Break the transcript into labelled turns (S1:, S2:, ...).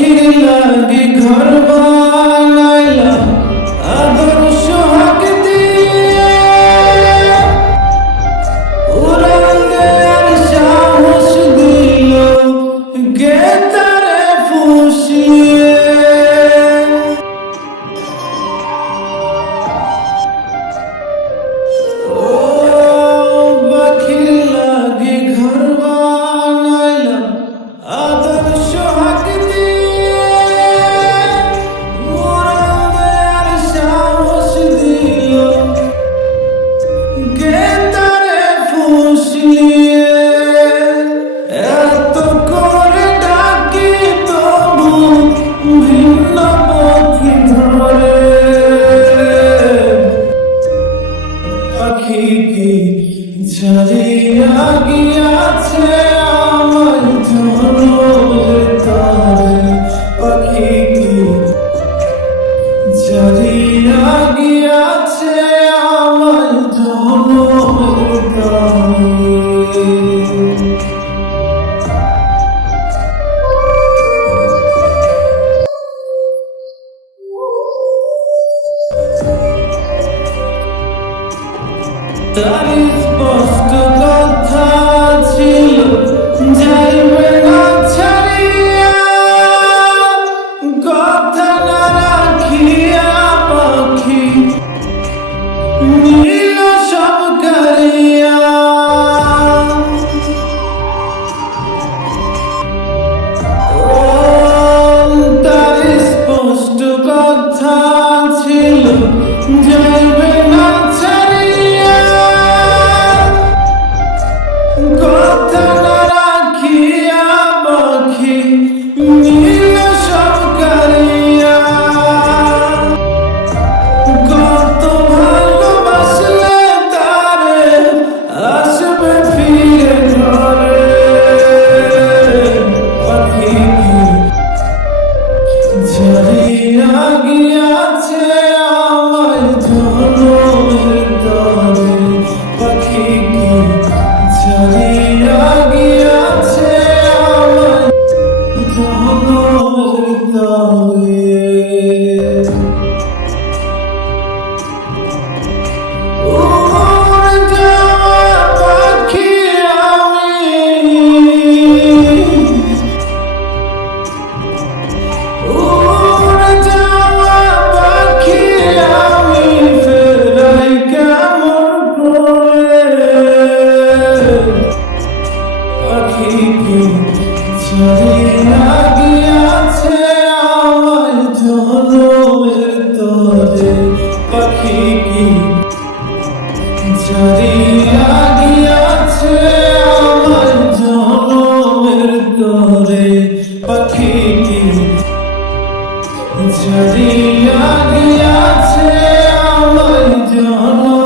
S1: পাখির লাগি ঘর জাগিয়াছে আমার জনমের তারে পাখি কি জড়িয়া গিয়াছে আমার জনমের তারে। That is 혼자 힘을 엎차리야 꽃다 You. পাখিকে ছেড়ে না গিয়াছে আমার জলের তরে পাখিকে ছেড়ে না গিয়াছে আমার জলের তরে পাখিকে ছেড়ে না গিয়াছে আমার জলের